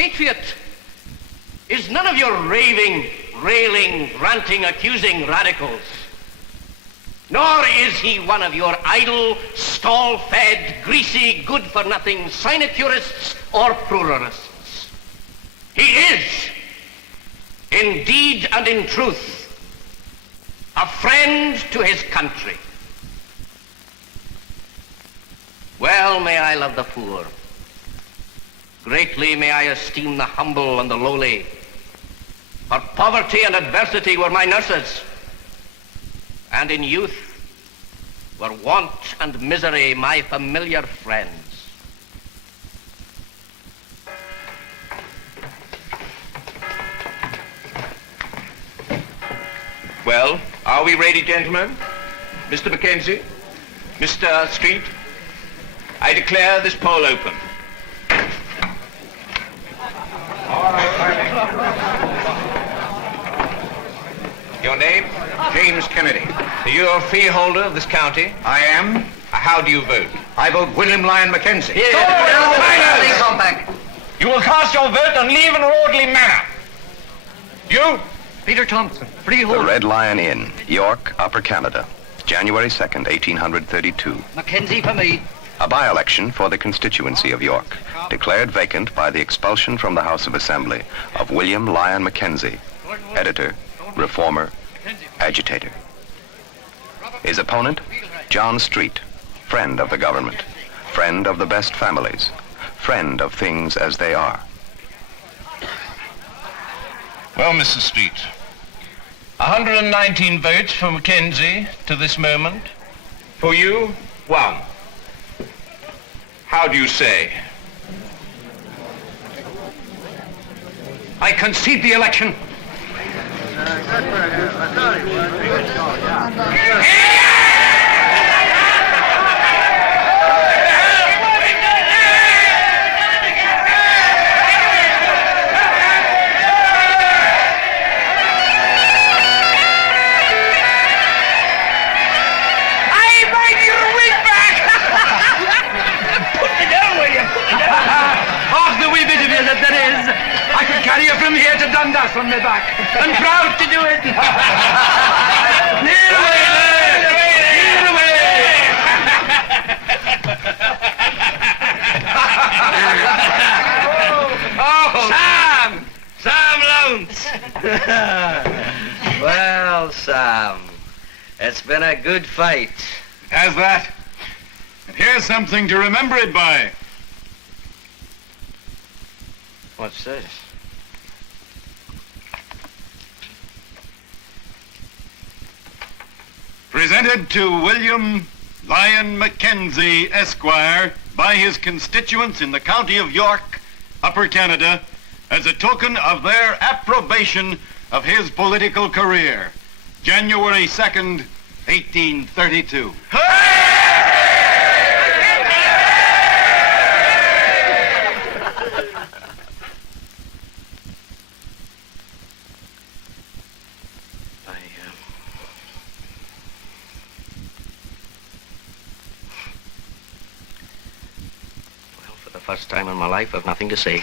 patriot is none of your raving, railing, ranting, accusing radicals. Nor is he one of your idle, stall-fed, greasy, good-for-nothing sinecurists or pluralists. He is, in deed and in truth, a friend to his country. Well may I love the poor. Greatly may I esteem the humble and the lowly. For poverty and adversity were my nurses, and in youth were want and misery my familiar friends. Well, are we ready, gentlemen? Mr. Mackenzie, Mr. Street, I declare this poll open. Your name? James Kennedy. You're a freeholder of this county? I am. How do you vote? I vote William Lyon Mackenzie. Please come back. You will cast your vote and leave in an orderly manner. You? Peter Thompson, The freeholder. Red Lion Inn, York, Upper Canada, January 2nd, 1832. Mackenzie for me. A by-election for the constituency of York, declared vacant by the expulsion from the House of Assembly of William Lyon Mackenzie, editor, reformer, agitator. His opponent, John Street, friend of the government, friend of the best families, friend of things as they are. Well, Mr. Street, 119 votes for Mackenzie to this moment. For you, 1. How do you say? I concede the election. I could carry you from here to Dundas on my back. I'm proud to do it. Near away, near away. Oh, Sam Lowndes. Well, Sam, it's been a good fight. Has that? And here's something to remember it by. What's this? Presented to William Lyon Mackenzie, Esquire, by his constituents in the county of York, Upper Canada, as a token of their approbation of his political career. January 2nd, 1832. First time in my life, I've nothing to say.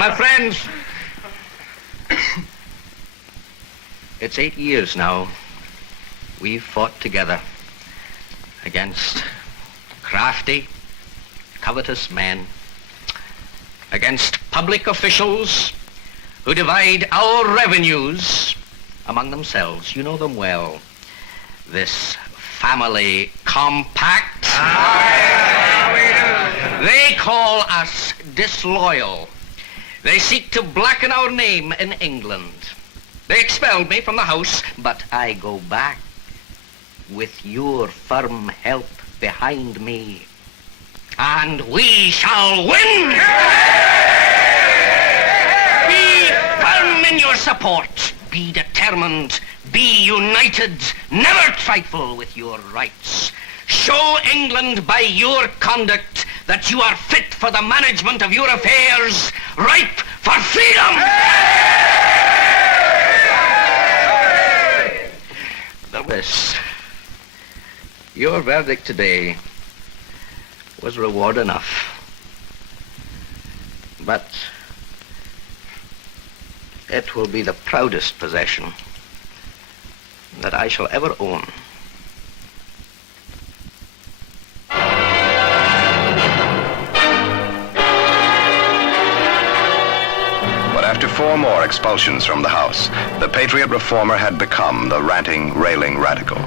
My friends, it's 8 years now we've fought together against crafty, covetous men, against public officials who divide our revenues among themselves. You know them well. This family compact. They call us disloyal. They seek to blacken our name in England. They expelled me from the house, but I go back with your firm help behind me. And we shall win! Be firm in your support. Be determined. Be united. Never trifle with your rights. Show England by your conduct that you are fit for the management of your affairs, ripe for freedom. Lewis, your verdict today was reward enough. But it will be the proudest possession that I shall ever own. But after 4 more expulsions from the House, the patriot reformer had become the ranting, railing radical.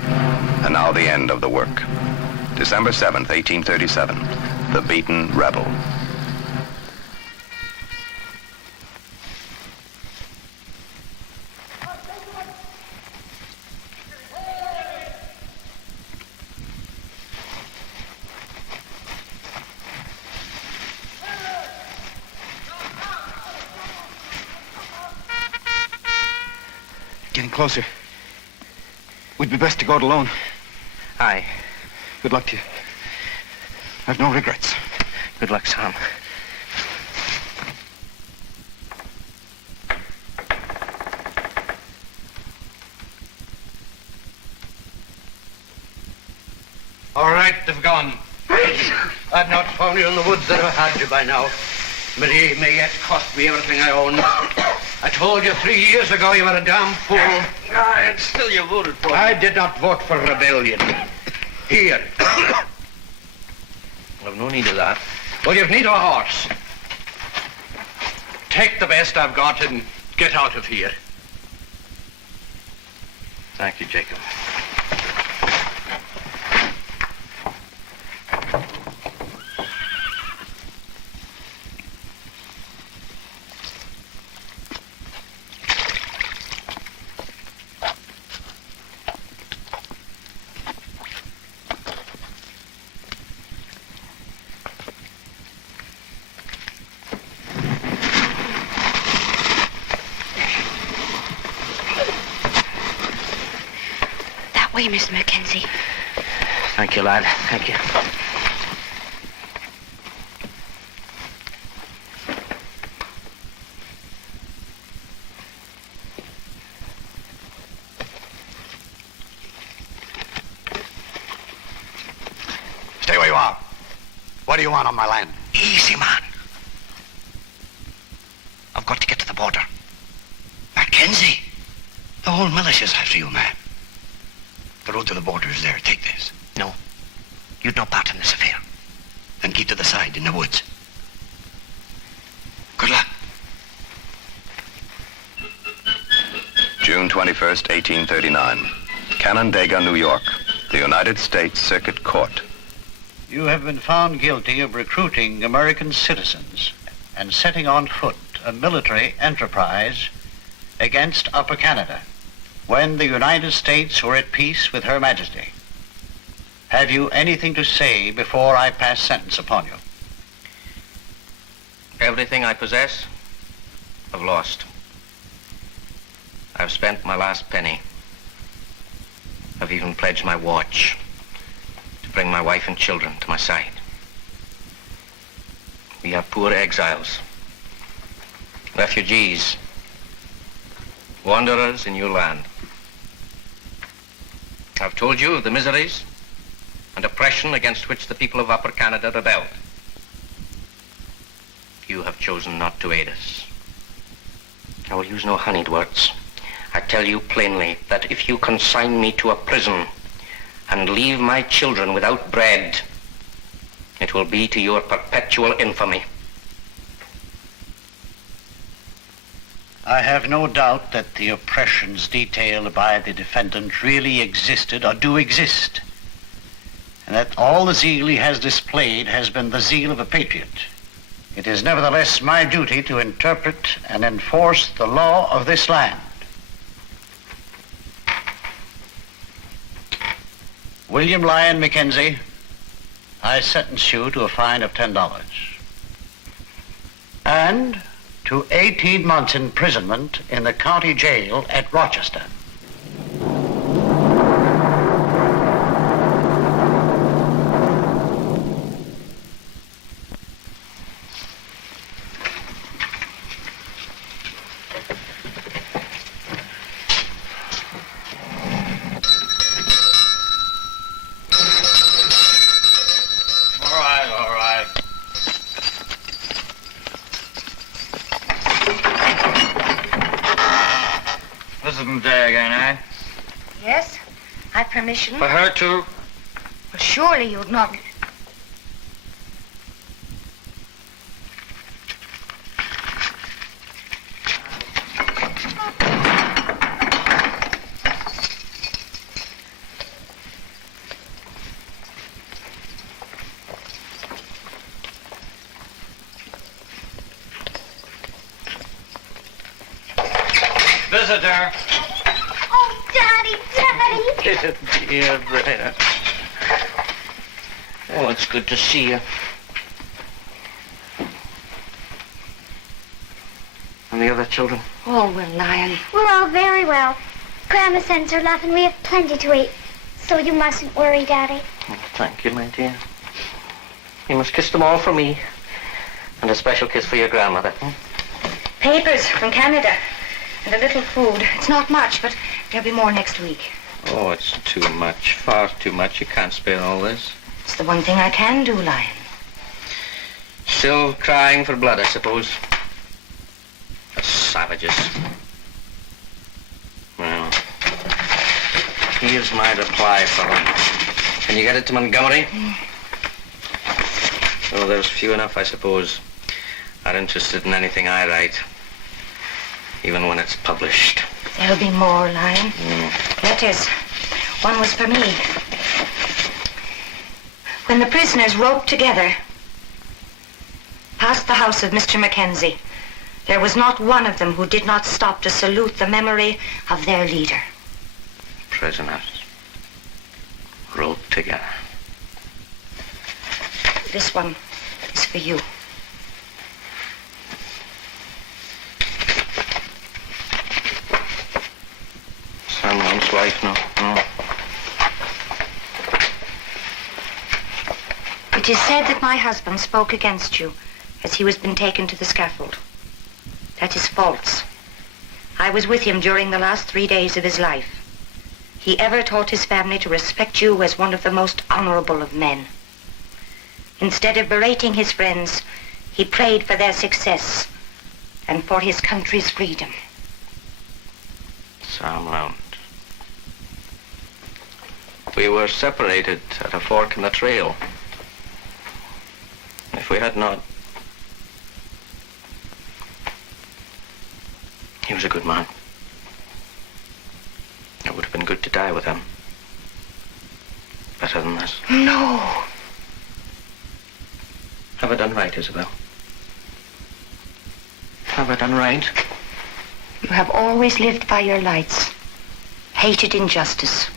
And now the end of the work. December 7th, 1837, the beaten rebel. Getting closer. We'd be best to go it alone. Aye. Good luck to you. I've no regrets. Good luck, Sam. All right, they've gone. I've not found you in the woods. I'd have had you by now. Marie may yet cost me everything I own. I told you 3 years ago you were a damn fool. And still you voted for me. I did not vote for rebellion. Here. I've no need of that. Well, you've need of a horse. Take the best I've got and get out of here. Thank you, Jacob. Way, Mr. Mackenzie. Thank you, lad. Thank you. Stay where you are. What do you want on my land? Easy, man. I've got to get to the border. Mackenzie, the whole militia's after you, man. The road to the border is there. Take this. No. You'd no part in this affair. Then keep to the side in the woods. Good luck. June 21st, 1839. Canandaigua, New York. The United States Circuit Court. You have been found guilty of recruiting American citizens and setting on foot a military enterprise against Upper Canada when the United States were at peace with Her Majesty. Have you anything to say before I pass sentence upon you? Everything I possess, I've lost. I've spent my last penny. I've even pledged my watch to bring my wife and children to my side. We are poor exiles, refugees, wanderers in your land. I've told you of the miseries and oppression against which the people of Upper Canada rebelled. You have chosen not to aid us. I will use no honeyed words. I tell you plainly that if you consign me to a prison and leave my children without bread, it will be to your perpetual infamy. I have no doubt that the oppressions detailed by the defendant really existed or do exist, and that all the zeal he has displayed has been the zeal of a patriot. It is nevertheless my duty to interpret and enforce the law of this land. William Lyon Mackenzie, I sentence you to a fine of $10 and to 18 months imprisonment in the county jail at Rochester. my permission? For her to? Well, surely you'd not... Visitor. Oh, Daddy! Dear brother. Oh, it's good to see you. And the other children? Oh, well, Lyon. We're all very well. Grandma sends her love and we have plenty to eat. So you mustn't worry, Daddy. Oh, thank you, my dear. You must kiss them all for me. And a special kiss for your grandmother. Papers from Canada. And a little food. It's not much, but there'll be more next week. Oh, it's too much. Far too much. You can't spare all this. It's the one thing I can do, Lyon. Still crying for blood, I suppose. The savages. Well, here's my reply for them. Can you get it to Montgomery? Oh, there's few enough, I suppose, are interested in anything I write, even when it's published. There'll be more, Lyon. Letters. One was for me. When the prisoners roped together past the house of Mr. Mackenzie, there was not one of them who did not stop to salute the memory of their leader. Prisoners roped together. This one is for you. Someone's wife, no. It is said that my husband spoke against you as he was being taken to the scaffold. That is false. I was with him during the last 3 days of his life. He ever taught his family to respect you as one of the most honorable of men. Instead of berating his friends, he prayed for their success and for his country's freedom. Sam Lount. We were separated at a fork in the trail. If we had not... He was a good man. It would have been good to die with him. Better than this. No. Have I done right, Isabel? Have I done right? You have always lived by your lights, hated injustice.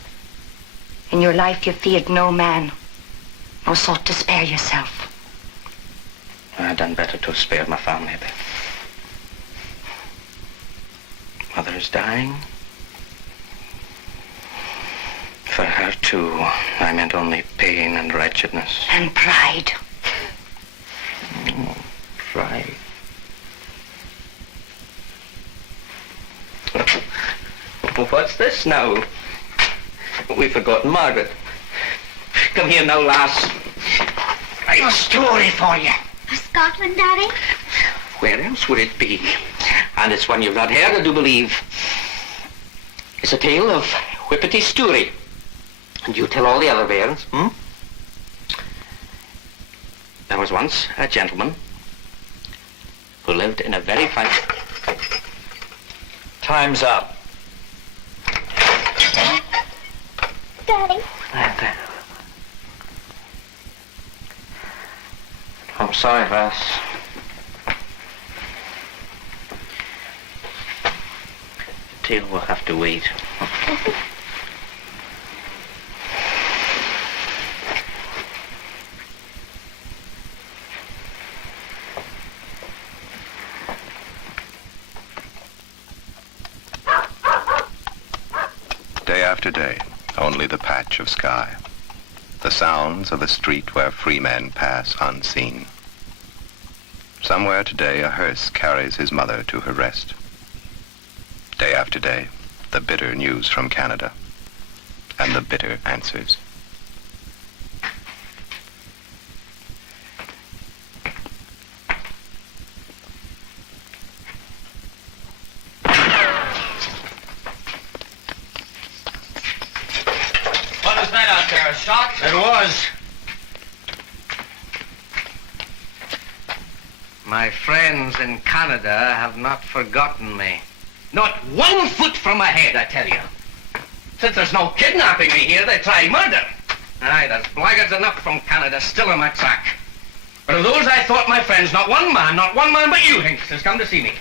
In your life you feared no man, nor sought to spare yourself. I had done better to have spared my family a bit. Mother is dying. For her, too, I meant only pain and wretchedness. And pride. Oh, pride. What's this now? We've forgotten Margaret. Come here now, lass. I've a story for you. For Scotland, Daddy? Where else would it be? And it's one you've not heard, I do believe. It's a tale of Whippety Stoury. And you tell all the other bairns, There was once a gentleman who lived in a very fine... Time's up. Daddy? I'm sorry, lass. The tale will have to wait. Day after day, only the patch of sky. The sounds of a street where free men pass unseen. Somewhere today a hearse carries his mother to her rest. Day after day, the bitter news from Canada, and the bitter answers. was. My friends in Canada have not forgotten me. Not 1 foot from my head, I tell you. Since there's no kidnapping me here, they try murder. Aye, there's blackguards enough from Canada still on my track. But of those I thought my friends, not one man but you, Hinks, has come to see me.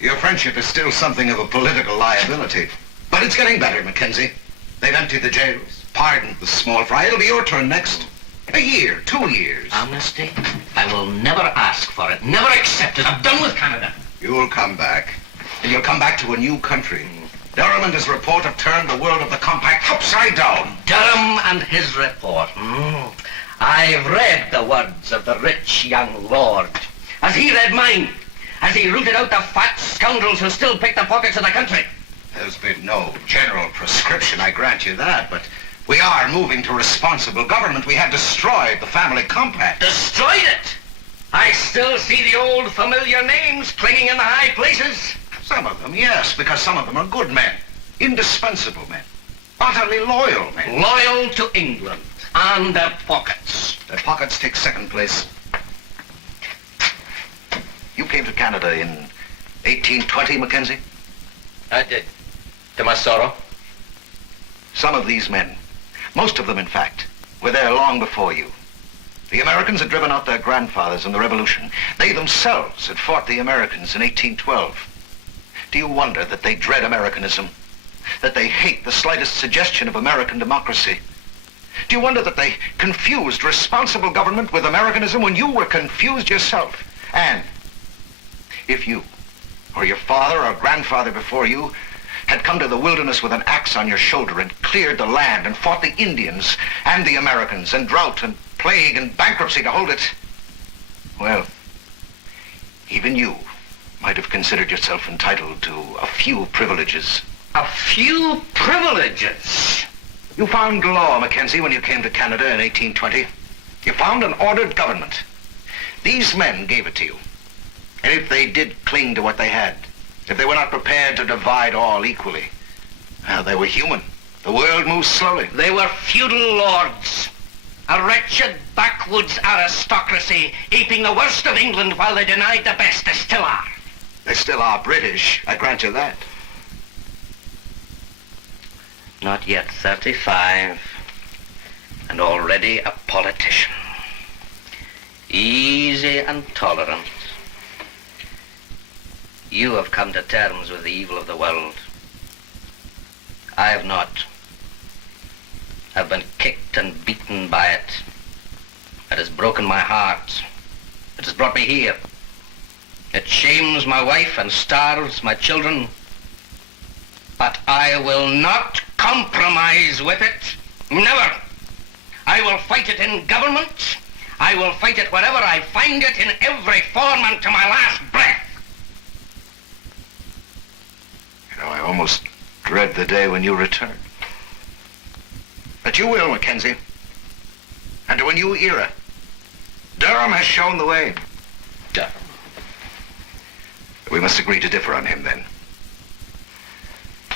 Your friendship is still something of a political liability. But it's getting better, Mackenzie. They've emptied the jails, pardoned the small fry. It'll be your turn next. A year, 2 years. Amnesty? I will never ask for it, never accept it. I'm done with Canada. You'll come back. And you'll come back to a new country. Durham and his report have turned the world of the compact upside down. Durham and his report. I've read the words of the rich young lord. Has he read mine? Has he rooted out the fat scoundrels who still pick the pockets of the country? There's been no general prescription, I grant you that, but we are moving to responsible government. We have destroyed the family compact. Destroyed it? I still see the old familiar names clinging in the high places. Some of them, yes, because some of them are good men, indispensable men, utterly loyal men. Loyal to England and their pockets. Their pockets take second place. You came to Canada in 1820, Mackenzie? I did. To my sorrow. Some of these men, most of them in fact, were there long before you. The Americans had driven out their grandfathers in the Revolution. They themselves had fought the Americans in 1812. Do you wonder that they dread Americanism? That they hate the slightest suggestion of American democracy? Do you wonder that they confused responsible government with Americanism when you were confused yourself? And if you, or your father or grandfather before you, had come to the wilderness with an axe on your shoulder and cleared the land and fought the Indians and the Americans and drought and plague and bankruptcy to hold it, well, even you might have considered yourself entitled to a few privileges. A few privileges? You found law, Mackenzie, when you came to Canada in 1820. You found an ordered government. These men gave it to you. And if they did cling to what they had, if they were not prepared to divide all equally, well, they were human. The world moves slowly. They were feudal lords. A wretched backwoods aristocracy, aping the worst of England while they denied the best. They still are. They still are British, I grant you that. Not yet 35, and already a politician. Easy and tolerant. You have come to terms with the evil of the world. I have not. I've been kicked and beaten by it. It has broken my heart. It has brought me here. It shames my wife and starves my children. But I will not compromise with it. Never. I will fight it in government. I will fight it wherever I find it, in every form, and to my last breath. You know, I almost dread the day when you return. But you will, Mackenzie. And to a new era. Durham has shown the way. Durham. We must agree to differ on him, then.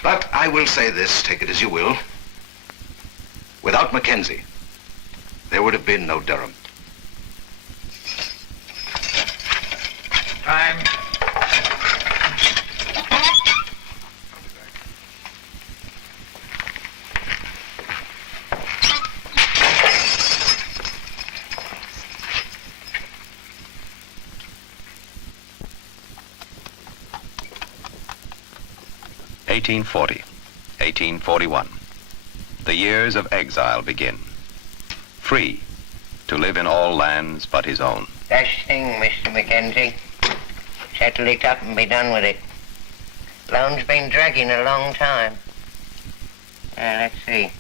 But I will say this, take it as you will. Without Mackenzie, there would have been no Durham. Time. (1840), 1841. The years of exile begin. Free to live in all lands but his own. Best thing, Mr. Mackenzie. Settle it up and be done with it. Loan's been dragging a long time. Let's see.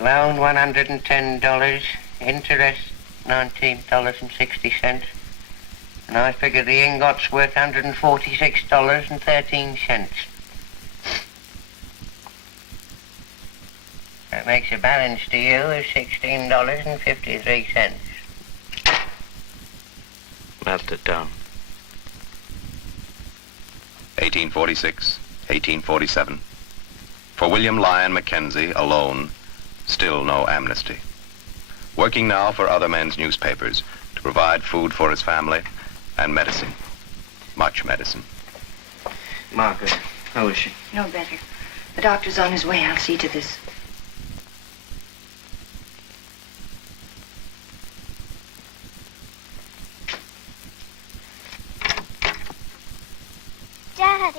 Loan $110, interest $19.60. And I figure the ingot's worth $146.13. That makes a balance to you of $16.53. Melt it down. 1846, 1847. For William Lyon Mackenzie alone, still no amnesty. working now for other men's newspapers to provide food for his family and medicine. Much medicine. Margaret, how is she? No better. The doctor's on his way. I'll see to this. Daddy.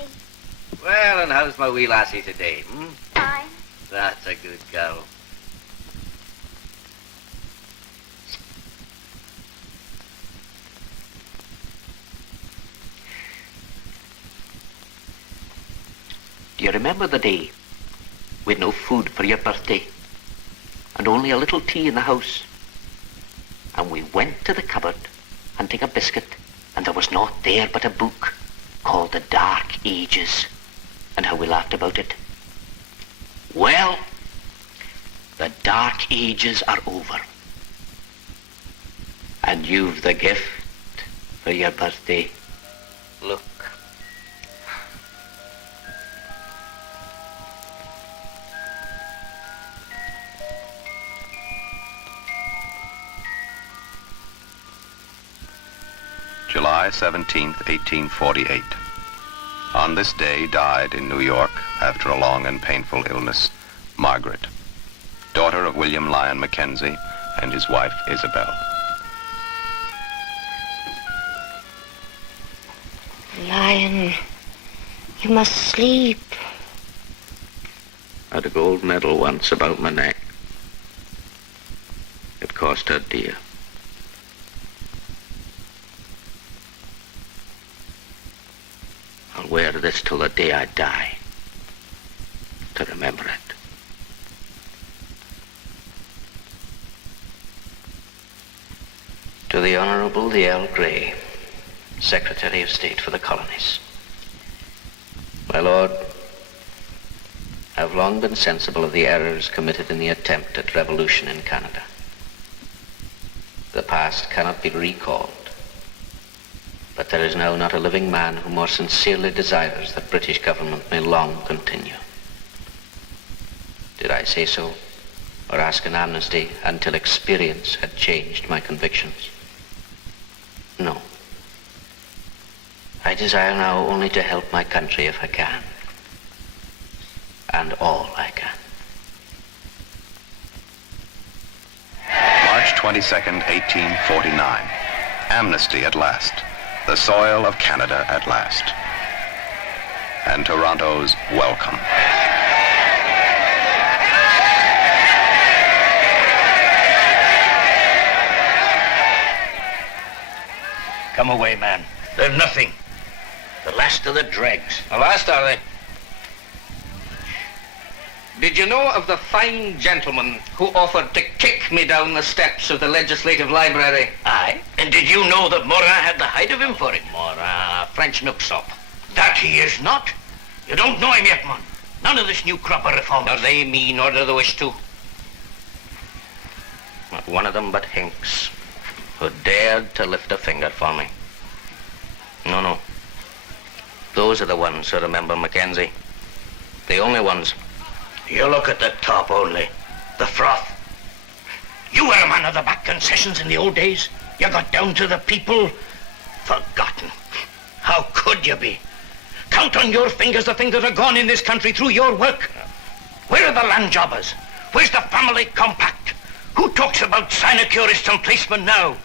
Well, and how's my wee lassie today, Fine. That's a good girl. Do you remember the day with no food for your birthday and only a little tea in the house? And we went to the cupboard and took a biscuit, and there was naught there but a book called The Dark Ages, and how we laughed about it. Well, the Dark Ages are over, and you've the gift for your birthday. Look. July 17th, 1848. On this day died in New York, after a long and painful illness, Margaret, daughter of William Lyon Mackenzie and his wife Isabel. Lyon, you must sleep. I had a gold medal once about my neck. It cost her dear. I'll wear this till the day I die, to remember it. To the Honorable the Earl Grey, Secretary of State for the Colonies. My Lord, I've long been sensible of the errors committed in the attempt at revolution in Canada. The past cannot be recalled, but there is now not a living man who more sincerely desires that British government may long continue. Did I say so, or ask an amnesty until experience had changed my convictions? No. I desire now only to help my country if I can, and all I can. March 22nd, 1849. Amnesty at last. The soil of Canada at last. And Toronto's welcome. Come away, man. They're nothing. The last of the dregs. The last, are they? Did you know of the fine gentleman who offered to kick me down the steps of the Legislative Library? Aye. And did you know that Morin had the hide of him for it? Morin, French milksop. That he is not. You don't know him yet, man. None of this new crop of reformers. Nor they me, nor do they wish to. Not one of them but Hinks, who dared to lift a finger for me. No. Those are the ones who remember Mackenzie. The only ones. You look at the top only. The froth. You were a man of the back concessions in the old days. You got down to the people. Forgotten. How could you be? Count on your fingers the things that are gone in this country through your work. Where are the land jobbers? Where's the family compact? Who talks about sinecurists and policemen now?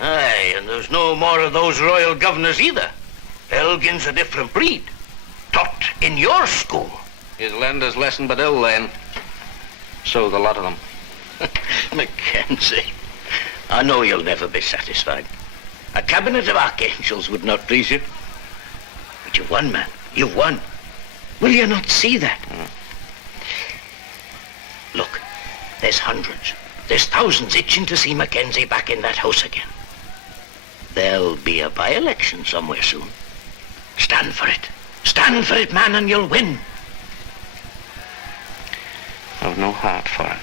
Aye, and there's no more of those royal governors either. Elgin's a different breed. Taught in your school. His lender's lesson but ill, then. So the lot of them. Mackenzie, I know you'll never be satisfied. A cabinet of archangels would not please you. But you've won, man. You've won. Will you not see that? Look, there's hundreds. There's thousands itching to see Mackenzie back in that house again. There'll be a by-election somewhere soon. Stand for it. Stand for it, man, and you'll win. I've no heart for it.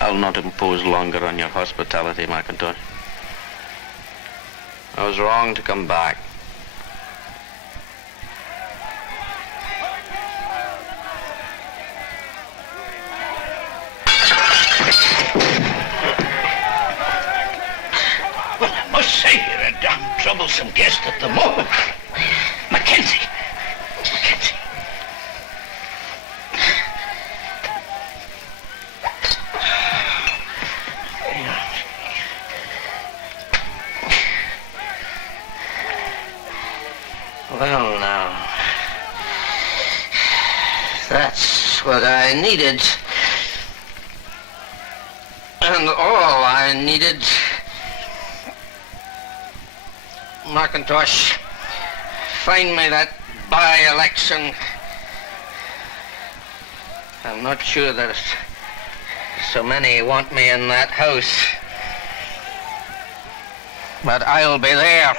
I'll not impose longer on your hospitality, Macintosh. I was wrong to come back. troublesome guest at the moment. Mackenzie. Mackenzie. Well, now, that's what I needed. And all I needed. Macintosh, find me that by-election. I'm not sure that so many want me in that house. But I'll be there.